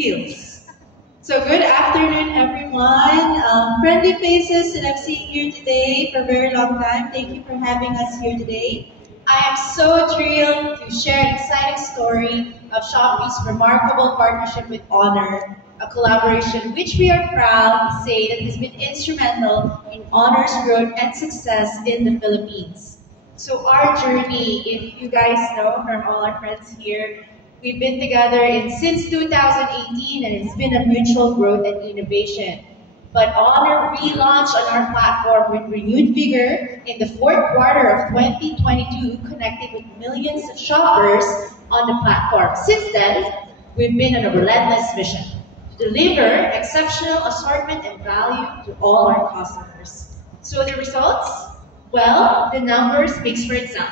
heels. So good afternoon, everyone. Friendly faces that I've seen here today for a very long time. Thank you for having us here today. I am so thrilled to share an exciting story of Shopee's remarkable partnership with Honor, a collaboration which we are proud to say that has been instrumental in Honor's growth and success in the Philippines. So our journey, if you guys know from all our friends here, we've been together since 2018 and it's been a mutual growth and innovation. But Honor relaunched on our platform with renewed vigor in the fourth quarter of 2022, connecting with millions of shoppers on the platform. Since then, we've been on a relentless mission to deliver exceptional assortment and value to all our customers. So the results? Well, the numbers speaks for itself.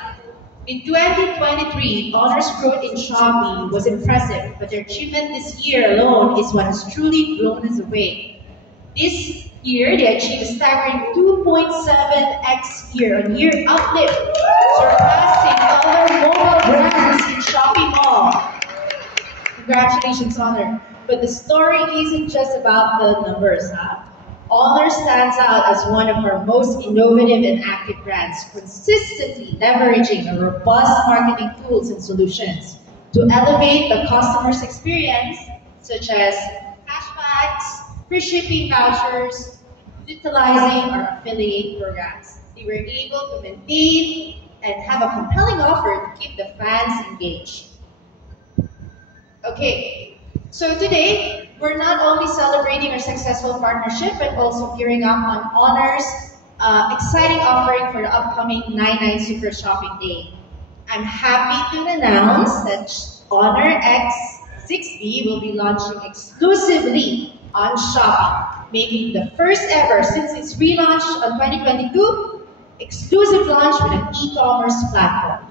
In 2023, Honor's growth in Shopee was impressive, but their achievement this year alone is what has truly blown us away. This year, they achieved a staggering 2.7x year-on-year uplift, surpassing other mobile brands in Shopee Mall. Congratulations, Honor. But the story isn't just about the numbers, huh? Honor stands out as one of our most innovative and active brands, consistently leveraging a robust marketing tools and solutions to elevate the customer's experience, such as cashbacks, free shipping vouchers, utilizing our affiliate programs. They were able to maintain and have a compelling offer to keep the fans engaged. Okay, so today, we're not only celebrating our successful partnership, but also gearing up on Honor's exciting offering for the upcoming 99 Super Shopping Day. I'm happy to announce that Honor X6B will be launching exclusively on Shopee, making the first ever since its relaunch on 2022 exclusive launch with an e-commerce platform.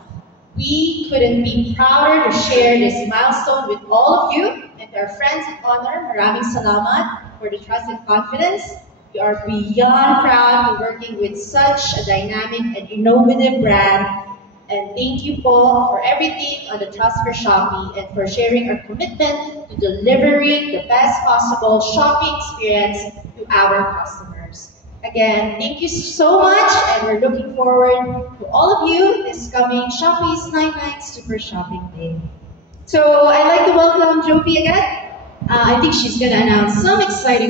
We couldn't be prouder to share this milestone with all of you and our friends at Honor. Maraming salamat for the trust and confidence. We are beyond proud to working with such a dynamic and innovative brand. And thank you, Paul, for everything on the Trust for Shopee and for sharing our commitment to delivering the best possible shopping experience to our customers. Again, thank you so much, and we're looking forward to all of you this coming Shopee's 99 Super Shopping Day. So I'd like to welcome Jovi again. I think she's going to announce some exciting